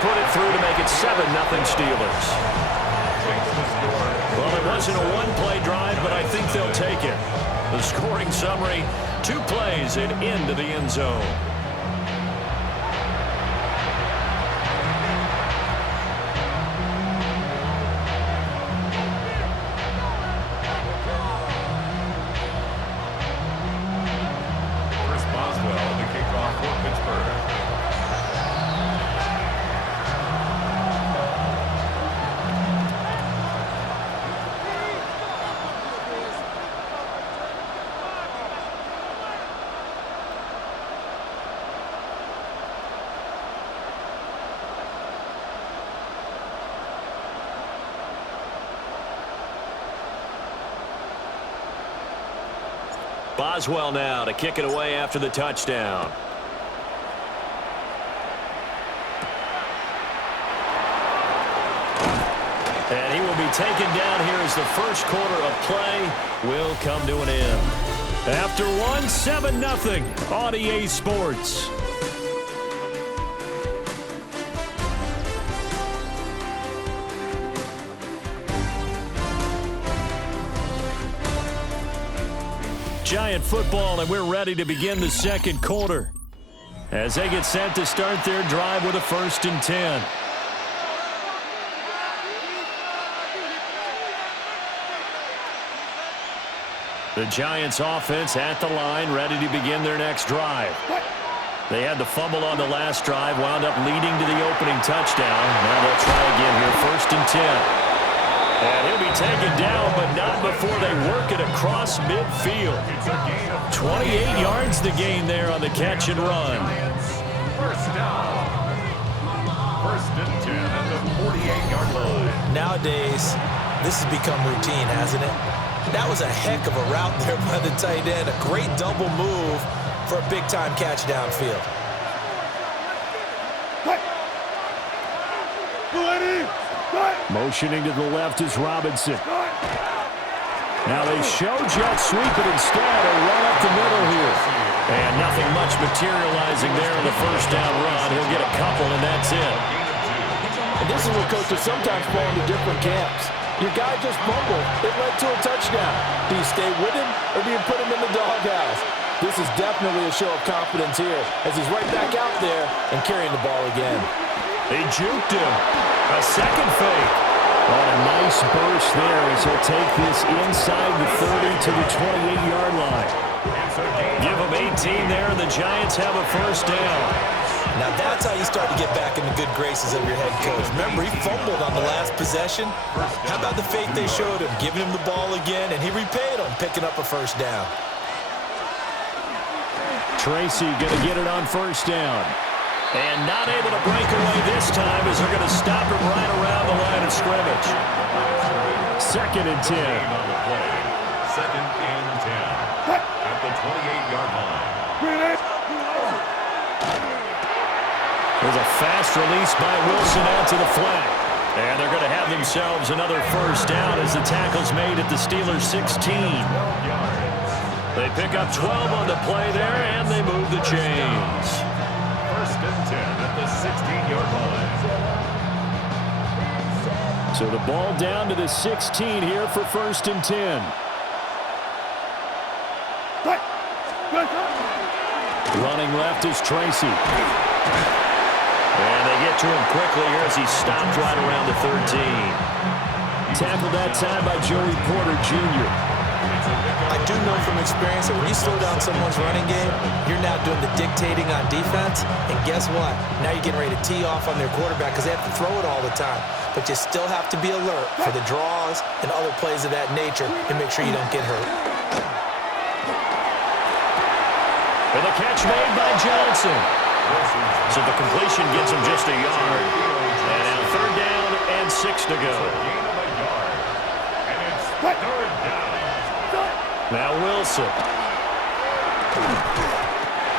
put it through to make it 7-0 Steelers. Well, it wasn't a one-play drive, but I think they'll take it. The scoring summary, 2 plays and into the end zone. Boswell now to kick it away after the touchdown. And he will be taken down here as the first quarter of play will come to an end. After one, 7-0 on EA Sports. Giant football, and we're ready to begin the second quarter as they get set to start their drive with a 1st and 10. The Giants offense at the line, ready to begin their next drive. They had the fumble on the last drive, wound up leading to the opening touchdown. Now they'll try again here, 1st and 10. And he'll be taken down, but not before they work it across midfield. 28 yards the gain there on the catch and run. First down. 1st and 10 at the 48-yard line. Nowadays, this has become routine, hasn't it? That was a heck of a route there by the tight end. A great double move for a big-time catch downfield. Motioning to the left is Robinson. Now they show jet sweep it instead, a run up the middle here. And nothing much materializing there in the first down run. He'll get a couple, and that's it. And this is where coaches sometimes fall into different camps. Your guy just fumbled. It led to a touchdown. Do you stay with him, or do you put him in the doghouse? This is definitely a show of confidence here as he's right back out there and carrying the ball again. They juked him. A second fake. On a nice burst there as he'll take this inside the 30 to the 28-yard line. Give them 18 there, and the Giants have a 1st down. Now that's how you start to get back in the good graces of your head coach. Remember, he fumbled on the last possession. How about the faith they showed him, giving him the ball again, and he repaid him, picking up a 1st down. Tracy going to get it on 1st down. And not able to break away this time as they're going to stop him right around the line of scrimmage. 2nd and 10. 2nd and 10 at the 28-yard line. There's a fast release by Wilson out to the flat. And they're going to have themselves another 1st down as the tackle's made at the Steelers' 16. They pick up 12 on the play there, and they move the chains. 1st and 10 at the 16-yard line. So the ball down to the 16 here for 1st and 10. Running left is Tracy. And they get to him quickly here as he stopped right around the 13. Tackled that time by Joey Porter Jr. I do know from experience that when you slow down someone's running game, you're now doing the dictating on defense. And guess what? Now you're getting ready to tee off on their quarterback because they have to throw it all the time. But you still have to be alert for the draws and other plays of that nature and make sure you don't get hurt. And the catch made by Johnson. So the completion gets him just a yard. And now 3rd down and 6 to go. And it's 3rd down. Now Wilson.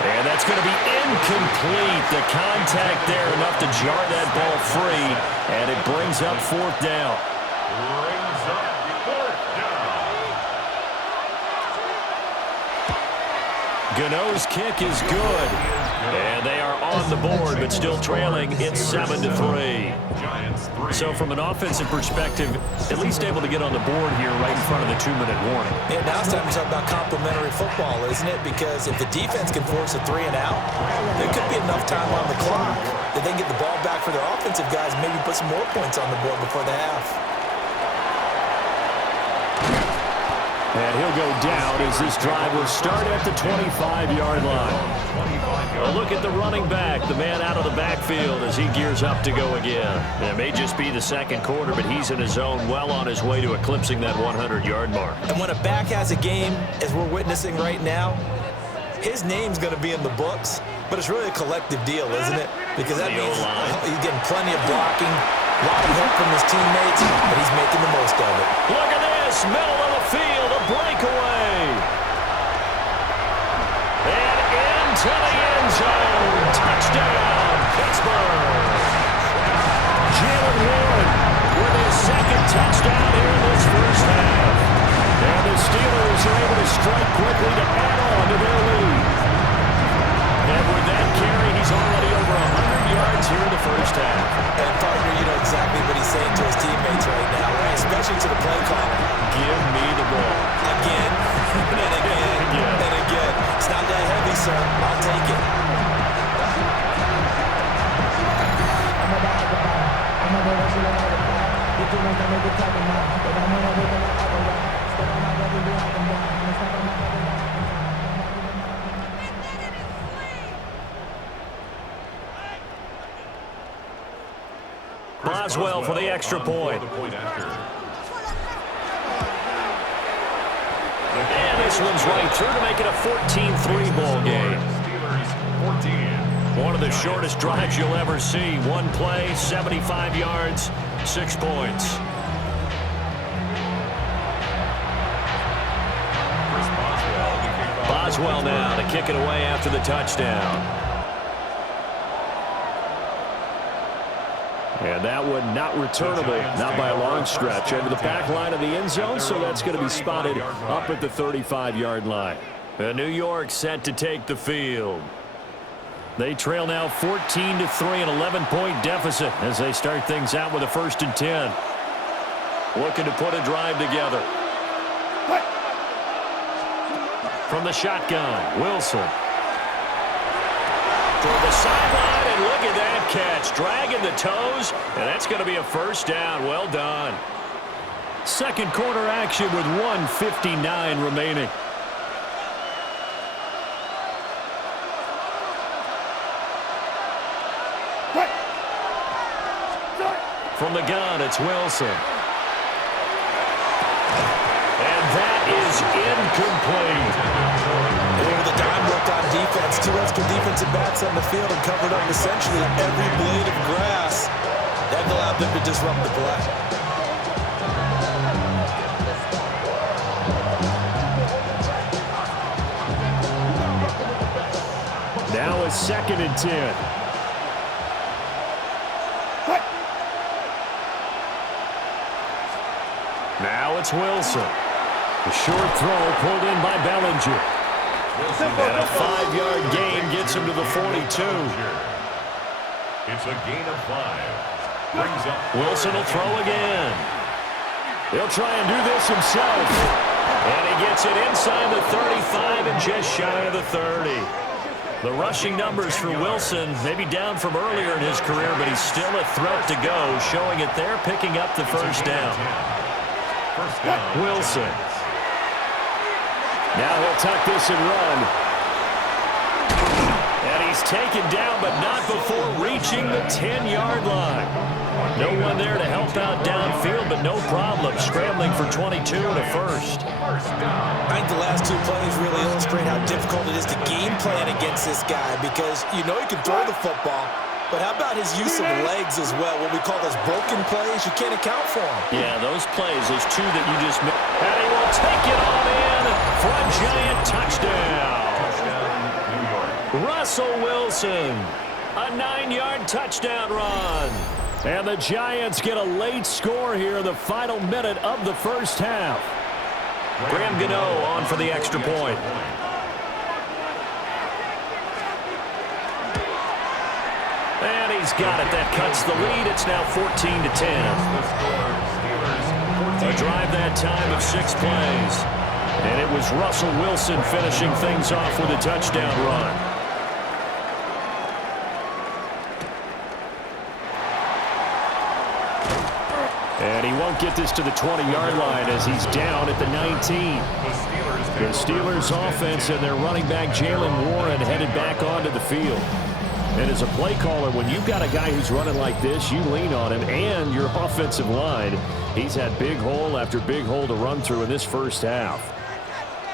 And that's going to be incomplete. The contact there enough to jar that ball free. And it brings up 4th down. Brings up 4th down. Gano's kick is good. And they are on the board, but still trailing. It's 7-3. So from an offensive perspective, at least able to get on the board here right in front of the 2-minute warning. Yeah, now it's time to talk about complementary football, isn't it? Because if the defense can force a 3 and out, there could be enough time on the clock that they can get the ball back for their offensive guys, maybe put some more points on the board before the half. And he'll go down as this drive will start at the 25-yard line. A look at the running back, the man out of the backfield as he gears up to go again. It may just be the second quarter, but he's in his zone, well on his way to eclipsing that 100-yard mark. And when a back has a game, as we're witnessing right now, his name's going to be in the books, but it's really a collective deal, isn't it? Because that means he's getting plenty of blocking, a lot of help from his teammates, but he's making the most of it. Look at this, middle of the field, a breakaway. And into the end zone, touchdown, Pittsburgh. Jalen Warren with his second touchdown here in this first half. And the Steelers are able to strike quickly to add on to their lead. And with that carry, he's already over 100 yards here in the first half. And partner, you know exactly what he's saying to his teammates right now, right? Especially to the play caller. Give me the ball. Again, and again, and again. It's not that heavy, sir. I'll take it. Boswell for the extra point. And this one's right through to make it a 14-3 ball game. One of the shortest drives you'll ever see. One play, 75 yards, 6 points. Boswell now to kick it away after the touchdown. And that one not returnable, not by a long stretch. Over the back line of the end zone, so that's going to be spotted up at the 35-yard line. And New York set to take the field. They trail now 14-3, an 11-point deficit as they start things out with a 1st and 10. Looking to put a drive together. From the shotgun, Wilson. For the sideline, and look at that catch. Dragging the toes, and that's going to be a first down. Well done. Second quarter action with 1:59 remaining. From the gun, it's Wilson. And that is incomplete. With the dime work on defense, 2 extra defensive backs on the field and covered up essentially every blade of grass. That allowed them to disrupt the play. Now a 2nd and 10. Now it's Wilson. A short throw pulled in by Bellinger. And a 5-yard gain gets him to the 42. It's a gain of 5. Brings up Wilson will throw again. He'll try and do this himself. And he gets it inside the 35 and just shy of the 30. The rushing numbers for Wilson may be down from earlier in his career, but he's still a threat to go, showing it there, picking up the first down. Wilson. Now he'll tuck this and run. And he's taken down, but not before reaching the 10-yard line. No one there to help out downfield, but no problem. Scrambling for 22 and a first. I think the last 2 plays really illustrate how difficult it is to game plan against this guy because you know he can throw the football, but how about his use of legs as well? What we call those broken plays, you can't account for them. Yeah, those plays, those 2 that you just made. And he will take it on in for a giant touchdown. Russell Wilson, a 9-yard touchdown run. And the Giants get a late score here in the final minute of the first half. Graham Gano on for the extra point. He's got it. That cuts the lead. It's now 14-10. A drive that time of 6 plays. And it was Russell Wilson finishing things off with a touchdown run. And he won't get this to the 20-yard line as he's down at the 19. The Steelers offense and their running back Jaylen Warren headed back onto the field. And as a play caller, when you've got a guy who's running like this, you lean on him and your offensive line. He's had big hole after big hole to run through in this first half.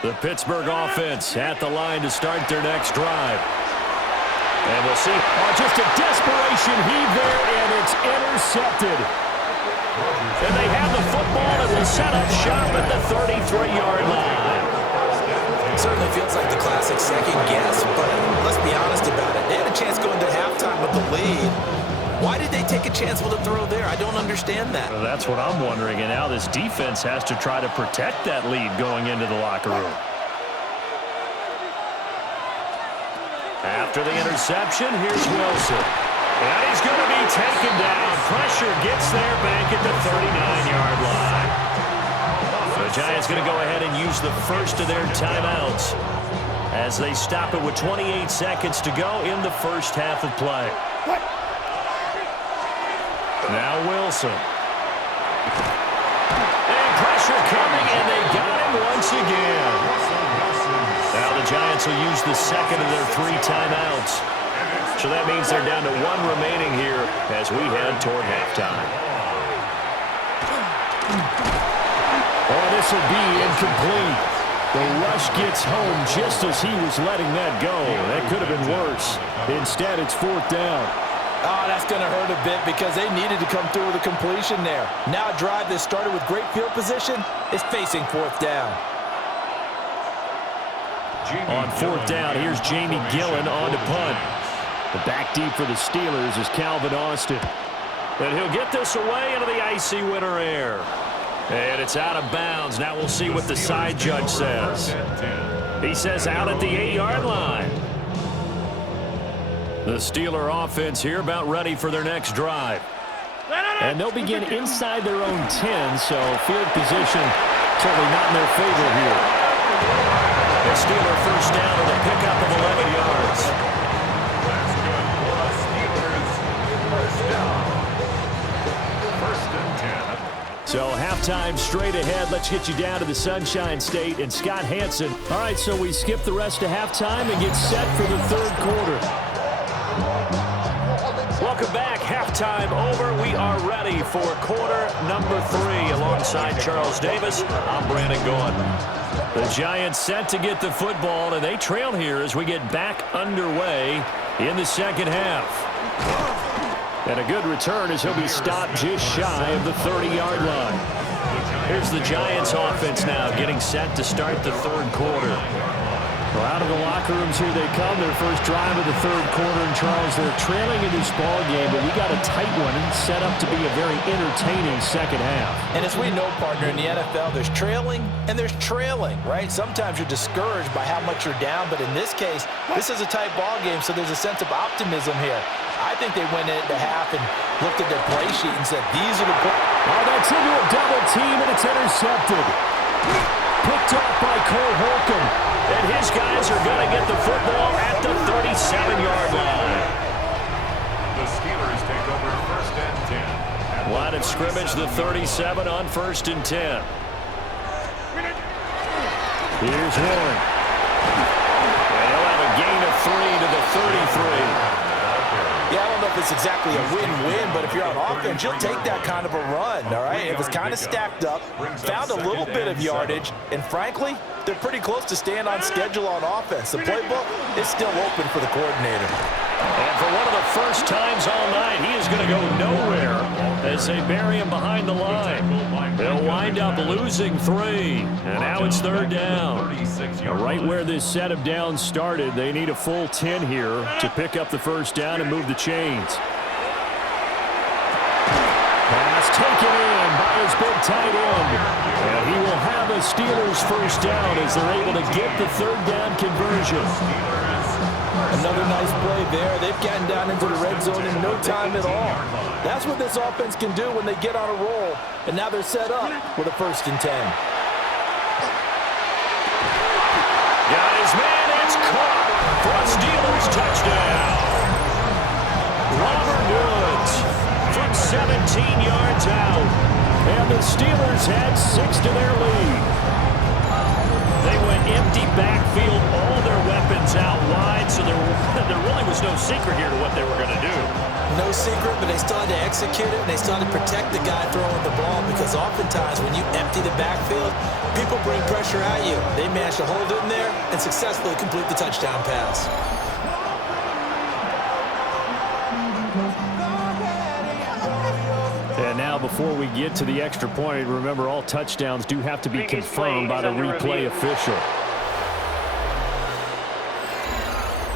The Pittsburgh offense at the line to start their next drive. And we'll see. Oh, just a desperation heave there, and it's intercepted. And they have the football and will set up shop at the 33-yard line. It certainly feels like the classic second guess, but let's be honest about it. They had a chance going to halftime with the lead. Why did they take a chance with a throw there? I don't understand that. Well, that's what I'm wondering, and now this defense has to try to protect that lead going into the locker room. After the interception, here's Wilson. And he's going to be taken down. Pressure gets there back at the 39-yard line. The Giants going to go ahead and use the first of their timeouts as they stop it with 28 seconds to go in the first half of play. Now Wilson. And pressure coming, and they got him once again. Now the Giants will use the second of their 3 timeouts. So that means they're down to 1 remaining here as we head toward halftime. Oh, this will be incomplete. The rush gets home just as he was letting that go. That could have been worse. Instead, it's 4th down. Oh, that's going to hurt a bit because they needed to come through with a completion there. Now a drive that started with great field position is facing 4th down. On 4th down, here's Jamie Gillen on to punt. The back deep for the Steelers is Calvin Austin. And he'll get this away into the icy winter air. And it's out of bounds. Now we'll see what the side judge says. He says out at the 8-yard line. The Steeler offense here about ready for their next drive. And they'll begin inside their own 10, so field position certainly not in their favor here. The Steeler first down and a pickup of 11 yards. So halftime straight ahead. Let's get you down to the Sunshine State and Scott Hanson. All right, so we skip the rest of halftime and get set for the 3rd quarter. Welcome back. Halftime over. We are ready for quarter number 3 alongside Charles Davis. I'm Brandon Gaudin. The Giants set to get the football, and they trail here as we get back underway in the second half. And a good return as he'll be stopped just shy of the 30-yard line. Here's the Giants offense now getting set to start the 3rd quarter. Well, out of the locker rooms here they come. Their first drive of the 3rd quarter. And Charles, they're trailing in this ball game, but we got a tight one and set up to be a very entertaining second half. And as we know, partner, in the NFL, there's trailing and there's trailing, right? Sometimes you're discouraged by how much you're down, but in this case, this is a tight ball game, so there's a sense of optimism here. I think they went into half and looked at their play sheet and said, these are the plays. Oh, that's into a double team, and it's intercepted. Picked off by Cole Holcomb. And his guys are going to get the football at the 37-yard line. The Steelers take over 1st and 10. Line of scrimmage, the 37 on 1st and 10. Here's Warren. And he'll have a gain of 3 to the 33. Yeah, I don't know if it's exactly a win-win, but if you're on offense, you'll take that kind of a run, all right? It was kind of stacked up, found a little bit of yardage, and frankly, they're pretty close to staying on schedule on offense. The playbook is still open for the coordinator. And for one of the first times all night, he is going to go nowhere as they bury him behind the line. They'll wind up losing 3, and now it's 3rd down. Now, right where this set of downs started, they need a full 10 here to pick up the first down and move the chains. Pass taken in by his big tight end. And he will have a Steelers first down as they're able to get the 3rd down conversion. Another nice play there. They've gotten down into the red zone in no time at all. That's what this offense can do when they get on a roll. And now they're set up with a 1st and 10. Got his man, it's caught for a Steelers touchdown. Robert Woods from 17 yards out. And the Steelers had 6 to their lead. They went empty backfield, all their weapons out wide, so there really was no secret here to what they were going to do. No secret, but they still had to execute it, and they still had to protect the guy throwing the ball, because oftentimes when you empty the backfield, people bring pressure at you. They managed to hold it in there and successfully complete the touchdown pass. And now before we get to the extra point, remember all touchdowns do have to be confirmed by the replay official.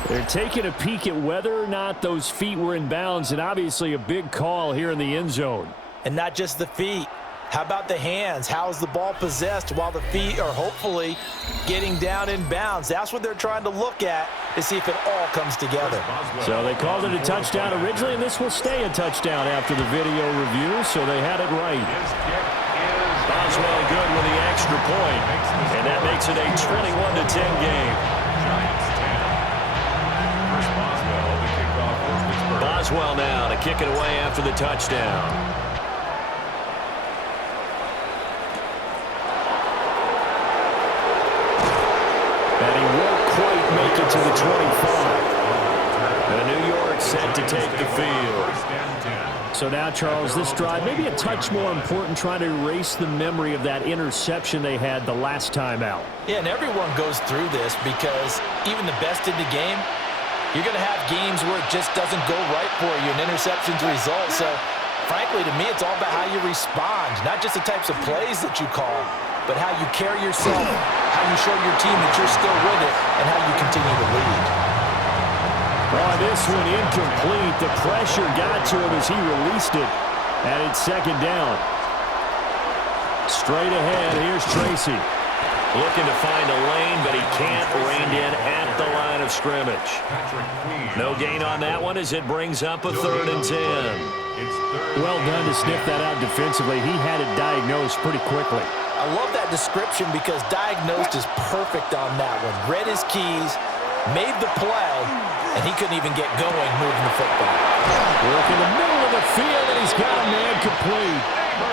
They're taking a peek at whether or not those feet were in bounds, and obviously a big call here in the end zone. And not just the feet. How about the hands? How's the ball possessed while the feet are hopefully getting down in bounds? That's what they're trying to look at to see if it all comes together. So they called it a touchdown originally, and this will stay a touchdown after the video review, so they had it right. Boswell good with the extra point, and that makes it a 21-10 game. Boswell now to kick it away after the touchdown. And he won't quite make it to the 25. And New York set to take the field. So now, Charles, this drive, maybe a touch more important, trying to erase the memory of that interception they had the last time out. Yeah, and everyone goes through this, because even the best in the game, you're going to have games where it just doesn't go right for you, and interceptions result. So, frankly, to me, it's all about how you respond, not just the types of plays that you call, but how you carry yourself, how you show your team that you're still with it, and how you continue to lead. Oh, this one incomplete. The pressure got to him as he released it, and it's 2nd down. Straight ahead, here's Tracy. Looking to find a lane, but he can't. Reined in at the line of scrimmage. No gain on that one as it brings up a 3rd and 10. Well done to sniff that out defensively. He had it diagnosed pretty quickly. I love that description, because diagnosed is perfect on that one. Read his keys, made the play, and he couldn't even get going moving the football. Work in the middle of the field, and he's got a man complete.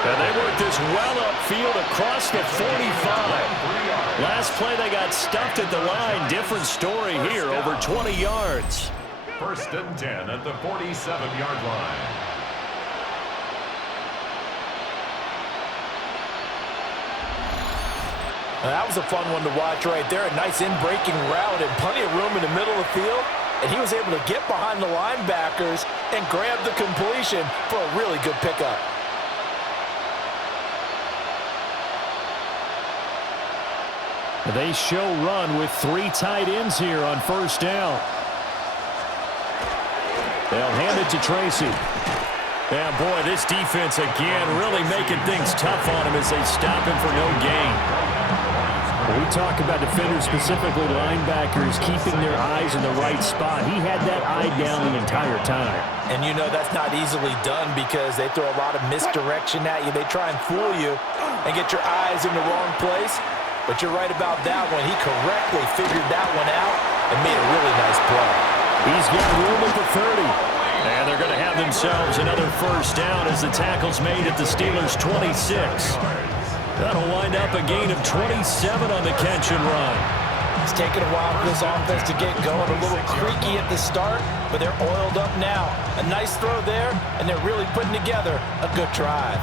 And they work this well upfield across the 45. Last play, they got stuffed at the line. Different story here, over 20 yards. 1st and 10 at the 47-yard line. Now, that was a fun one to watch right there. A nice in-breaking route and plenty of room in the middle of the field. And he was able to get behind the linebackers and grab the completion for a really good pickup. They show run with 3 tight ends here on 1st down. They'll hand it to Tracy. And boy, this defense again really making things tough on him as they stop him for no gain. When we talk about defenders, specifically linebackers, keeping their eyes in the right spot. He had that eye down the entire time. And you know that's not easily done, because they throw a lot of misdirection at you. They try and fool you and get your eyes in the wrong place. But you're right about that one. He correctly figured that one out and made a really nice play. He's got room at the 30. And they're going to have themselves another 1st down as the tackle's made at the Steelers' 26. That'll wind up a gain of 27 on the catch and run. It's taken a while for this offense to get going. A little creaky at the start, but they're oiled up now. A nice throw there, and they're really putting together a good drive.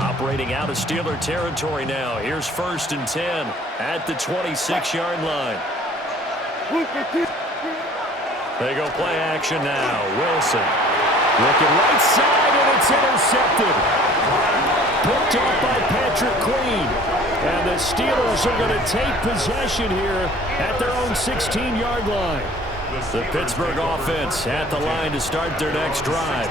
Operating out of Steeler territory now. Here's 1st and 10 at the 26-yard line. They go play action now. Wilson looking right side, and it's intercepted. Picked off by Patrick Queen. And the Steelers are going to take possession here at their own 16-yard line. The Pittsburgh offense at the line to start their next drive.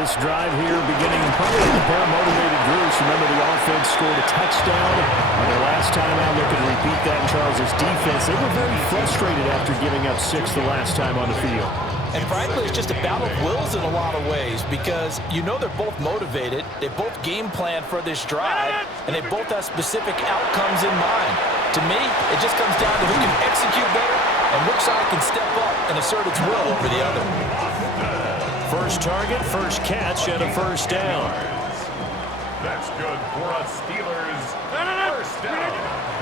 This drive here beginning probably with a pair of motivated groups. Remember, the offense scored a touchdown on their last time out. Looking to repeat that in Charles' defense. They were very frustrated after giving up 6 the last time on the field. And frankly, it's just a battle of wills in a lot of ways because you know they're both motivated, they both game plan for this drive, and they both have specific outcomes in mind. To me, it just comes down to who can execute better and which side can step up and assert its will over the other. First target, first catch, and a first down. That's good for a Steelers first down.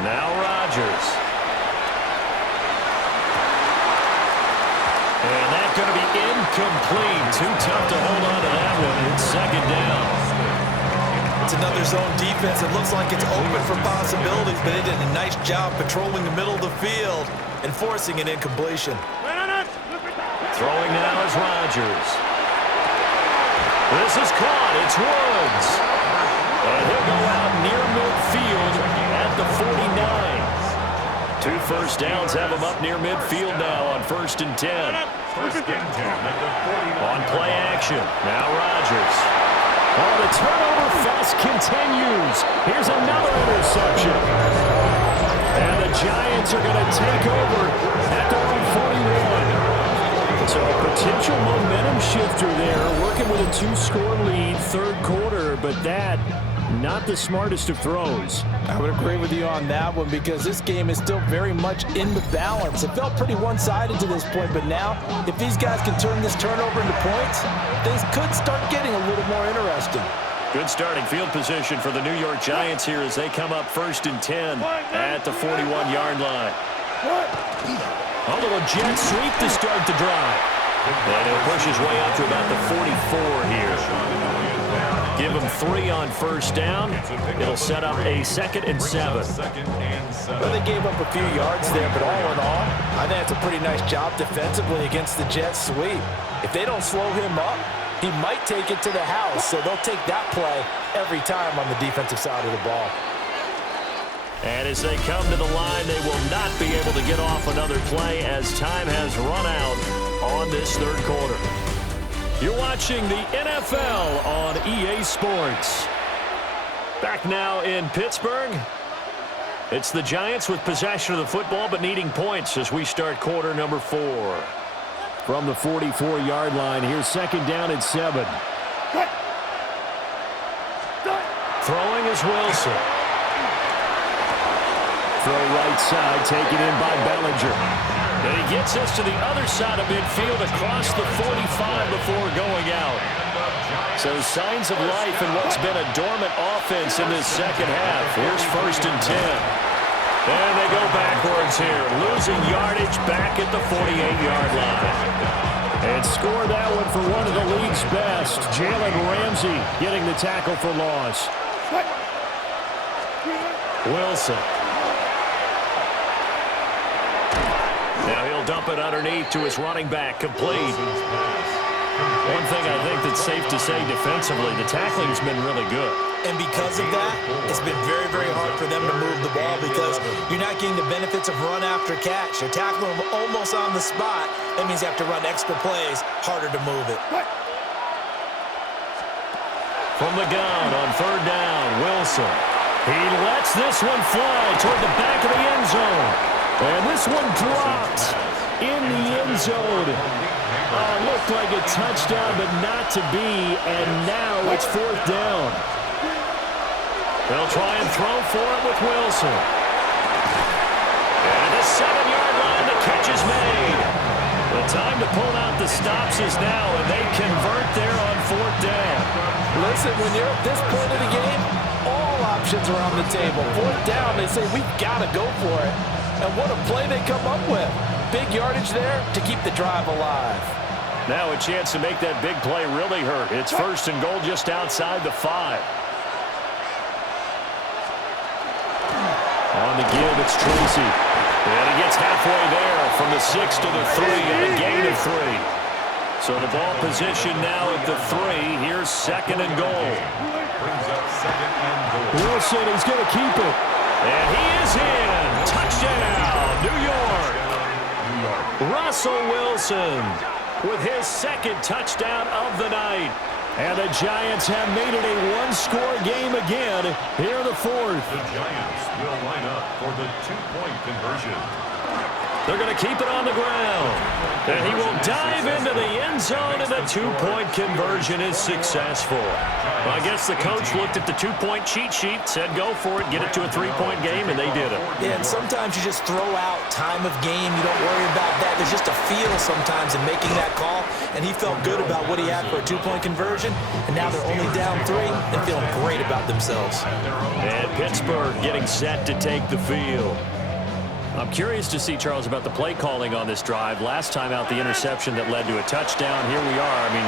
Now Rodgers. And that's going to be incomplete. Too tough to hold on to that one. It's second down. It's another zone defense. It looks like it's open for possibilities, but they did a nice job patrolling the middle of the field and forcing an incompletion. Throwing now is Rodgers. This is caught. It's Woods. And he'll go out near midfield at the 49. 2 first downs have him up near midfield now on 1st and 10. First and 10 at the 49. On play action. Now Rodgers. Oh, the turnover fest continues. Here's another interception. And the Giants are going to take over at their own 41. So a potential momentum shifter there, working with a 2-score lead, third quarter, but that, not the smartest of throws. I would agree with you on that one because this game is still very much in the balance. It felt pretty one-sided to this point, but now, if these guys can turn this turnover into points, things could start getting a little more interesting. Good starting field position for the New York Giants here as they come up 1st and 10 at the 41-yard line. A little jet sweep to start the drive. And he'll push his way up to about the 44 here. Give him 3 on first down. It'll set up a 2nd and 7. Well, they gave up a few yards there, but all in all, I think that's a pretty nice job defensively against the jet sweep. If they don't slow him up, he might take it to the house, so they'll take that play every time on the defensive side of the ball. And as they come to the line, they will not be able to get off another play as time has run out on this third quarter. You're watching the NFL on EA Sports. Back now in Pittsburgh. It's the Giants with possession of the football but needing points as we start quarter number 4. From the 44-yard line, here's 2nd down and 7. Throwing is Wilson. Throw right side, taken in by Bellinger. And he gets us to the other side of midfield across the 45 before going out. So signs of life in what's been a dormant offense in this second half. Here's 1st and 10. And they go backwards here, losing yardage back at the 48-yard line. And score that one for one of the league's best. Jalen Ramsey getting the tackle for loss. Wilson. Now he'll dump it underneath to his running back, complete. One thing I think that's safe to say defensively, the tackling's been really good. And because of that, it's been very, very hard for them to move the ball because you're not getting the benefits of run after catch. You're tackling them almost on the spot. That means you have to run extra plays, harder to move it. From the gun on 3rd down, Wilson. He lets this one fly toward the back of the end zone. And this one dropped in the end zone. Oh, looked like a touchdown, but not to be. And now it's 4th down. They'll try and throw for it with Wilson. And the 7-yard line, the catch is made. The time to pull out the stops is now, and they convert there on 4th down. Listen, when you're at this point of the game, all options are on the table. 4th down, they say, we've got to go for it. And what a play they come up with. Big yardage there to keep the drive alive. Now a chance to make that big play really hurt. It's 1st and goal just outside the 5. On the give, it's Tracy. And he gets halfway there from the 6 to the 3 and a gain of 3. So the ball position now at the 3. Here's 2nd and goal. Wilson, he's going to keep it. And he is in. Touchdown, New York. Russell Wilson with his second touchdown of the night. And the Giants have made it a one-score game again here in the fourth. The Giants will line up for the two-point conversion. They're going to keep it on the ground. And he will dive into the end zone, and the two-point conversion is successful. Well, I guess the coach looked at the two-point cheat sheet, said go for it, get it to a three-point game, and they did it. Yeah, and sometimes you just throw out time of game. You don't worry about that. There's just a feel sometimes in making that call, and he felt good about what he had for a two-point conversion, and now they're only down 3 and feeling great about themselves. And Pittsburgh getting set to take the field. I'm curious to see, Charles, about the play calling on this drive. Last time out, the interception that led to a touchdown. Here we are. I mean,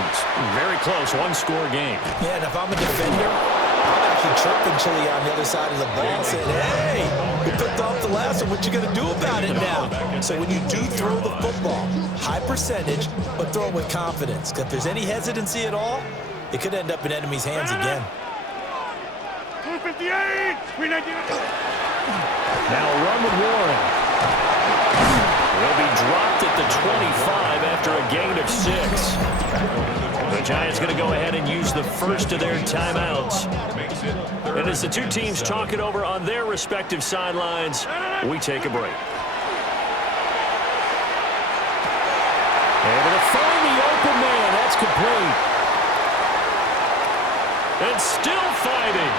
very close, one-score game. Yeah, and if I'm a defender, I'm actually chirping Chili on the other side of the ball saying, hey, we picked off the last one. What you going to do about it now? So when you do throw the football, high percentage, but throw it with confidence. Because if there's any hesitancy at all, it could end up in enemy's hands again. 258! Now a run with Warren. Will be dropped at the 25 after a gain of 6. The Giants going to go ahead and use the first of their timeouts. And as the two teams talk it over on their respective sidelines, we take a break. Able to find the open man. That's complete. And still fighting.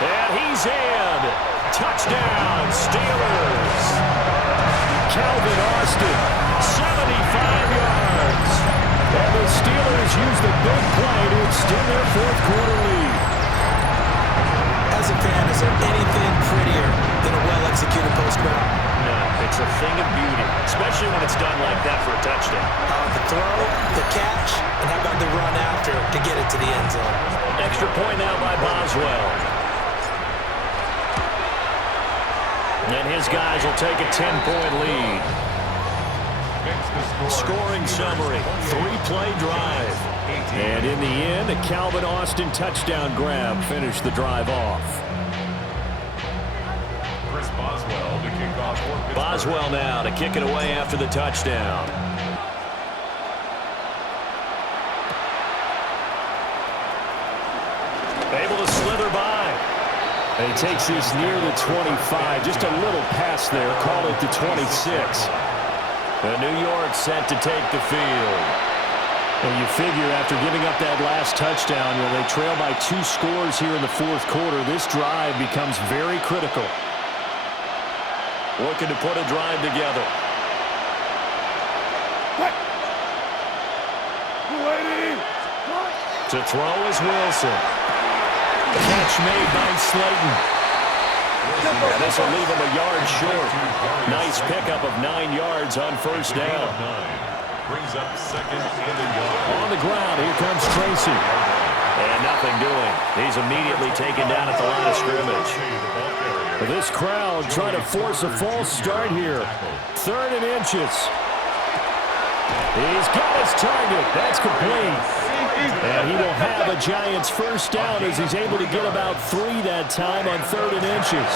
And he's in. Touchdown, Steelers. Calvin Austin, 75 yards. And the Steelers use the big play to extend their fourth-quarter lead. As a fan, is there anything prettier than a well-executed post-route? No, it's a thing of beauty, especially when it's done like that for a touchdown. The throw, the catch, and how about the run after to get it to the end zone? Extra point now by Boswell. And his guys will take a 10-point lead. Scoring summary, 3-play drive. And in the end, a Calvin Austin touchdown grab finished the drive off. Chris Boswell to kick off for Pittsburgh. Boswell now to kick it away after the touchdown. Able to slither by. And he takes this near the 25. Just a little pass there. Call it the 26. And New York set to take the field. And you figure after giving up that last touchdown, they trail by 2 scores here in the fourth quarter. This drive becomes very critical. Looking to put a drive together. To throw is Wilson. Catch made by Slayton. And this will leave him a yard short. Nice pickup of 9 yards on first down. Brings up second and a yard. On the ground, here comes Tracy. And nothing doing. He's immediately taken down at the line of scrimmage. This crowd trying to force a false start here. 3rd and inches. He's got his target. That's complete. And he will have a Giants first down as he's able to get about 3 that time on 3rd and inches.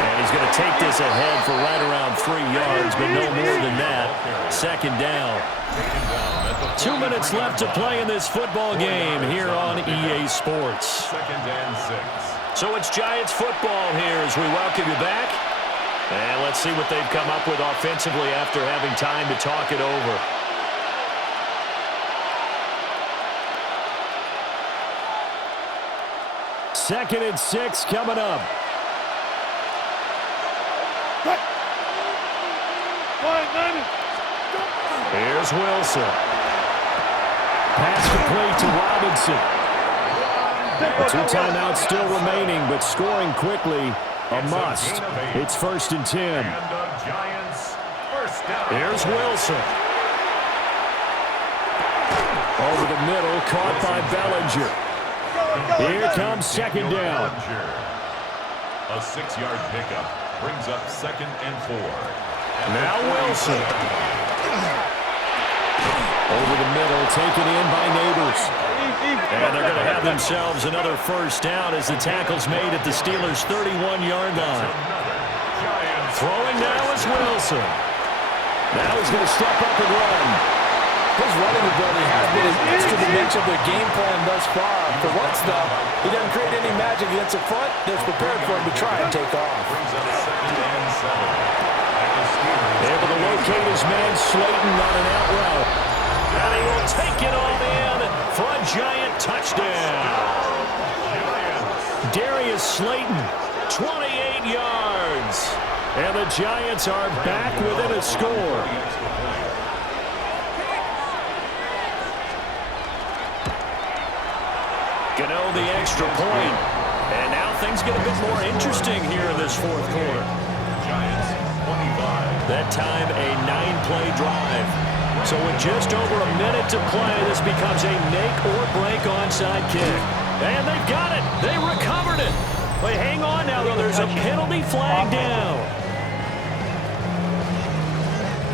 And he's going to take this ahead for right around 3 yards, but no more than that. 2nd down. 2 minutes left to play in this football game here on EA Sports. 2nd and 6. So it's Giants football here as we welcome you back. And let's see what they've come up with offensively after having time to talk it over. Second and 6 coming up. Here's Wilson. Pass complete to Robinson. 2 timeouts still remaining, but scoring quickly a must. It's 1st and 10. And the Giants first down. Here's Wilson. Over the middle, caught by Bellinger. Here comes 2nd down. A 6-yard pickup brings up 2nd and 4. Now Wilson. Over the middle, taken in by Neighbors. And they're going to have themselves another first down as the tackle's made at the Steelers' 31-yard line. Throwing now is Wilson. Now he's going to step up and run. His running ability has been an extra dimension of their game plan thus far. For once, though, he doesn't create any magic against the front that's prepared for him to try and take off. Able to locate his man Slayton on an out route. And he will take it on in for a Giant touchdown. Darius Slayton, 28 yards. And the Giants are back within a score. Gano the extra point. And now things get a bit more interesting here in this fourth quarter. Giants 25. That time a 9-play drive. So with just over a minute to play, this becomes a make or break onside kick. And they've got it. They recovered it. But hang on now, though. There's a penalty flag down.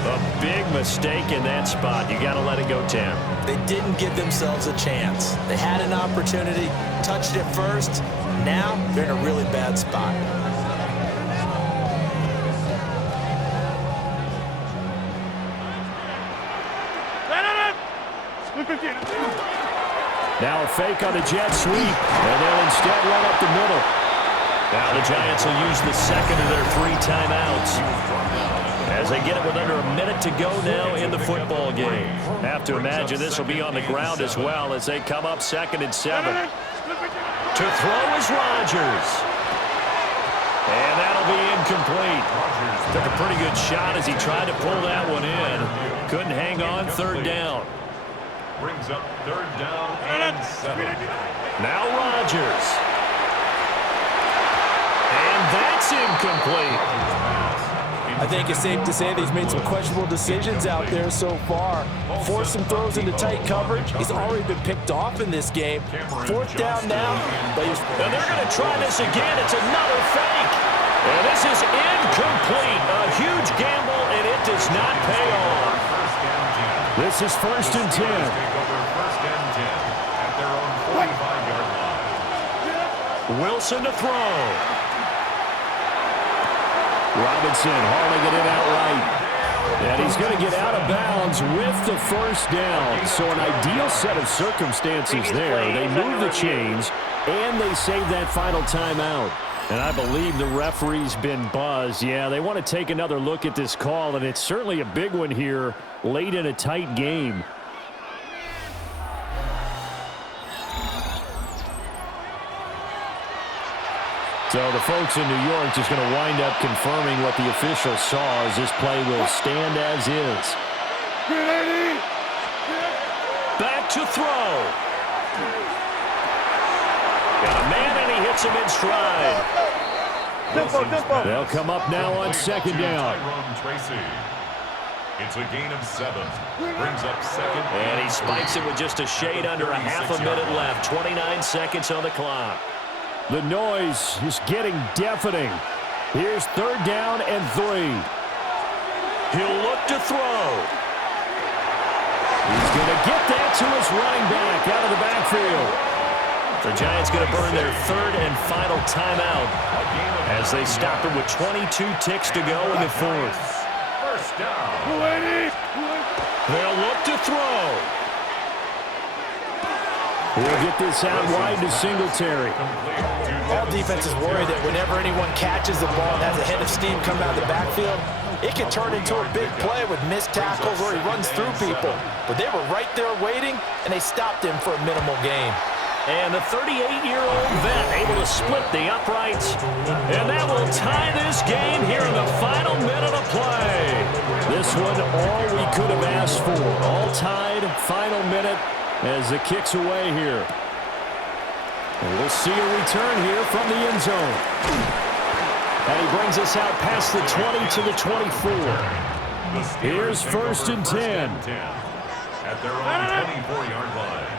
A big mistake in that spot. You got to let it go, Tim. They didn't give themselves a chance. They had an opportunity, touched it first. Now they're in a really bad spot. Now a fake on the jet sweep, and they'll instead run up the middle. Now the Giants will use the second of their 3 timeouts as they get it with under a minute to go now in the football game. Have to imagine this will be on the ground as well as they come up 2nd and 7. To throw is Rodgers. And that'll be incomplete. Took a pretty good shot as he tried to pull that one in. Couldn't hang on 3rd down. Brings up 3rd down and 7. Now Rodgers. And that's incomplete. I think it's safe to say that he's made some questionable decisions out there so far. Forced some throws into tight coverage. He's already been picked off in this game. 4th down now. And they're going to try this again. It's another fake. And this is incomplete. A huge gamble, and it does not pay off. This is 1st and 10. Take over 1st and 10 at their own 45-yard line. Wilson to throw. Robinson hauling it in outright. And he's going to get out of bounds with the 1st down. So an ideal set of circumstances there. They move the chains, and they save that final timeout. And I believe the referee's been buzzed. Yeah, they want to take another look at this call, and it's certainly a big one here late in a tight game. So the folks in New York just going to wind up confirming what the officials saw as this play will stand as is. Back to throw. Got a man and he hits him in stride. They'll come up now on 2nd down. Tyrone Tracy. It's a gain of 7. Brings up 2nd. And he spikes it with just a shade under a half a minute left. 29 seconds on the clock. The noise is getting deafening. Here's 3rd down and 3. He'll look to throw. He's going to get that to his running back out of the backfield. The Giants going to burn their 3rd and final timeout as they stop it with 22 ticks to go in the 4th. 1st down. They'll look to throw. We'll get this out wide to Singletary. All defenses worry that whenever anyone catches the ball and has a head of steam come out of the backfield, it can turn into a big play with missed tackles or he runs through people. But they were right there waiting, and they stopped him for a minimal gain. And the 38-year-old vet able to split the uprights. And that will tie this game here in the final minute of play. This one all we could have asked for. All tied, final minute as the kick's away here. And we'll see a return here from the end zone. And he brings us out past the 20 to the 24. Here's 1st and 10. At their own 24-yard line.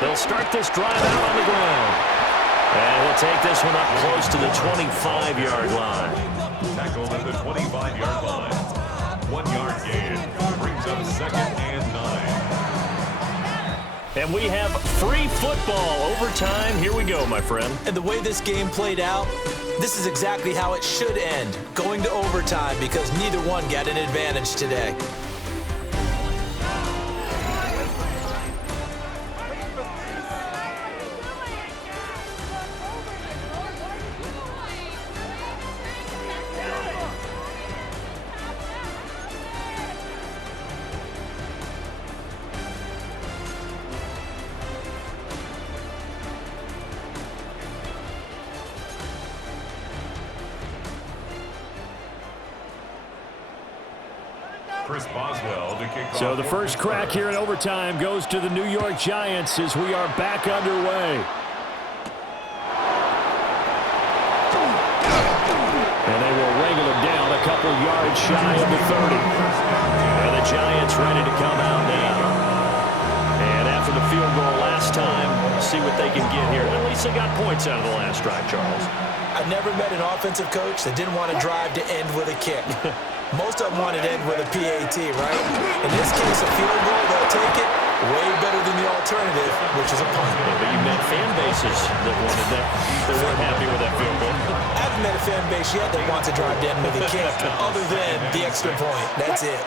They'll start this drive out on the ground. And he'll take this one up close to the 25-yard line. Tackle at the 25-yard line. 1-yard gain. Brings up 2nd and 9. And we have free football overtime. Here we go, my friend. And the way this game played out, This is exactly how it should end, going to overtime, because neither one got an advantage today. Chris Boswell to kick So off the first crack here in overtime goes to the New York Giants as we are back underway. And they will wrangle it down a couple yards shy of the 30. And the Giants ready to come out now. And after the field goal last time, see what they can get here. At least they got points out of the last drive, Charles. I've never met an offensive coach that didn't want to drive to end with a kick. Most of them want to end with a PAT, right? In this case, a field goal, they'll take it way better than the alternative, which is a punt. But you met fan bases that wanted that. They weren't happy with that field goal. I haven't met a fan base yet that wants to drive to end with a kick, other than the extra point. That's it.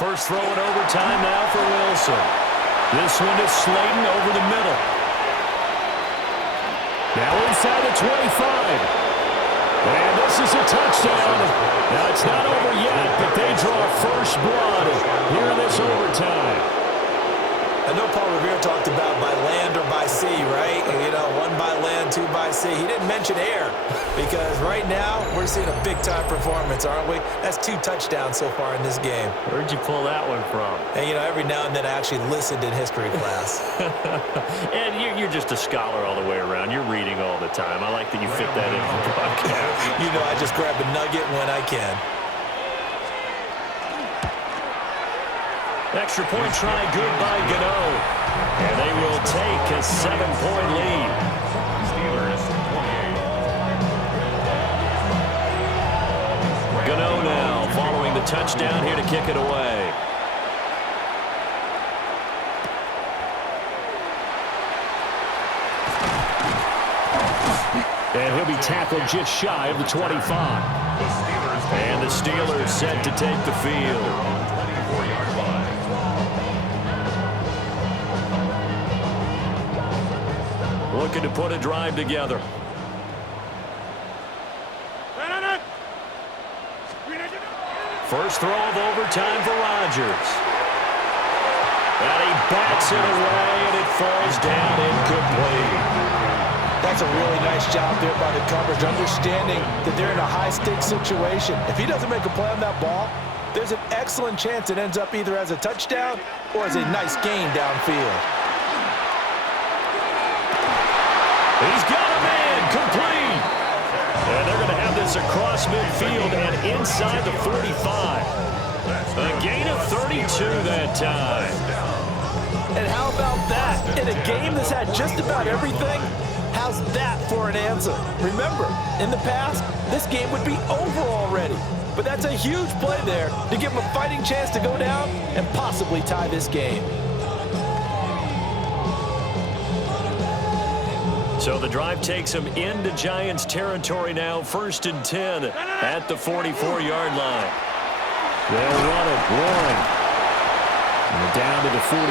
First throw in overtime now for Wilson. This one is Slayton over the middle. Now inside the 25. And this is a touchdown. Now it's not over yet, but they draw first blood here in this overtime. I know Paul Revere talked about by land or by sea, right? You know, one by land, two by sea. He didn't mention air because right now we're seeing a big-time performance, aren't we? That's 2 touchdowns so far in this game. Where'd you pull that one from? And, you know, every now and then I actually listened in history class. And you're just a scholar all the way around. You're reading all the time. I like that you fit that in the podcast. You know, I just grab a nugget when I can. Extra point try good by Gano. And they will take a 7-point lead. Steelers 28. Gano now following the touchdown here to kick it away. And he'll be tackled just shy of the 25. And the Steelers set to take the field. 24-yard line. Looking to put a drive together. First throw of overtime for Rodgers. And he bats it away, and it falls down incomplete. That's a really nice job there by the coverage, understanding that they're in a high-stakes situation. If he doesn't make a play on that ball, there's an excellent chance it ends up either as a touchdown or as a nice gain downfield. He's got a man, complete. And they're going to have this across midfield and inside the 45. A gain of 32 that time. And how about that? In a game that's had just about everything, how's that for an answer? Remember, in the past, this game would be over already. But that's a huge play there to give them a fighting chance to go down and possibly tie this game. So the drive takes them into Giants territory now, 1st and 10 at the 44-yard line. They'll run it, rolling. And down to the 41.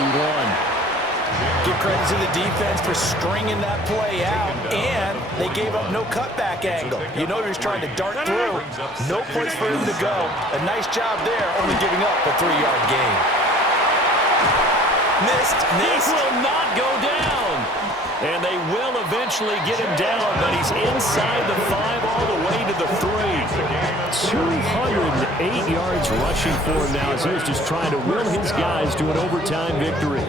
Give credit to the defense for stringing that play out, and they gave up no cutback angle. You know he was trying to dart through. No place for him to go. A nice job there, only giving up a 3-yard gain. Missed. He will not go down. And they will eventually get him down, but he's inside the 5 all the way to the 3. 208 yards rushing for him now as he was just trying to will his guys to an overtime victory.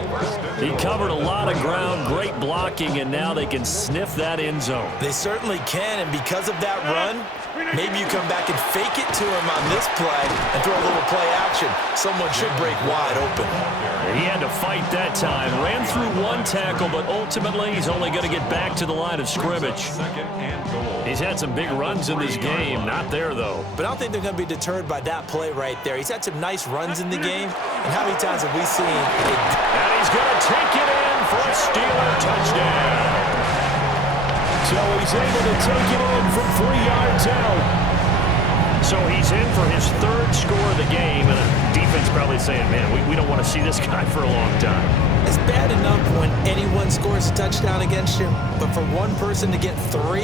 He covered a lot of ground, great blocking, and now they can sniff that end zone. They certainly can, and because of that run, Maybe you come back and fake it to him on this play and throw a little play action. Someone should break wide open. He had to fight that time. Ran through one tackle, but ultimately he's only going to get back to the line of scrimmage. Second and goal. He's had some big runs in this game. Not there, though. But I don't think they're going to be deterred by that play right there. He's had some nice runs in the game. And how many times have we seen it? And he's going to take it in for a Steeler touchdown. So he's able to take it in from 3 yards out. So he's in for his third score of the game, and the defense probably saying, man, we don't want to see this guy for a long time. It's bad enough when anyone scores a touchdown against you, but for one person to get 3,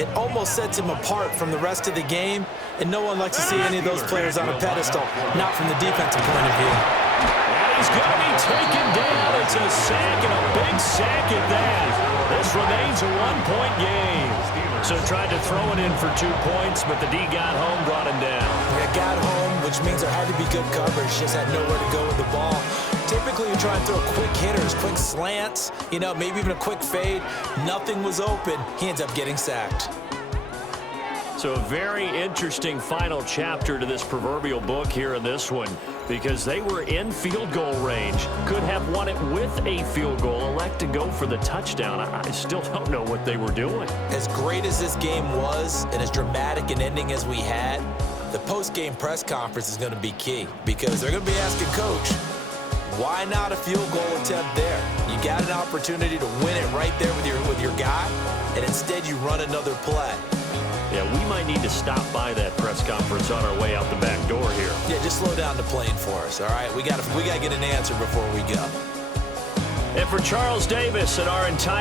it almost sets him apart from the rest of the game, and no one likes to see any of those players on a pedestal, not from the defensive point of view. And he's going to be taken down. It's a sack, and a big sack at that. This remains a one-point game. So tried to throw it in for 2 points, but the D got home, brought him down. Yeah, got home, which means there had to be good coverage. Just had nowhere to go with the ball. Typically, you try and throw quick hitters, quick slants, maybe even a quick fade. Nothing was open. He ends up getting sacked. So a very interesting final chapter to this proverbial book here in this one, because they were in field goal range, could have won it with a field goal, elect to go for the touchdown. I still don't know what they were doing. As great as this game was and as dramatic an ending as we had, the post-game press conference is going to be key, because they're going to be asking Coach, why not a field goal attempt there? You got an opportunity to win it right there with your guy, and instead you run another play. Yeah, we might need to stop by that press conference on our way out the back door here. Yeah, just slow down the plane for us, all right? We got to get an answer before we go. And for Charles Davis and our entire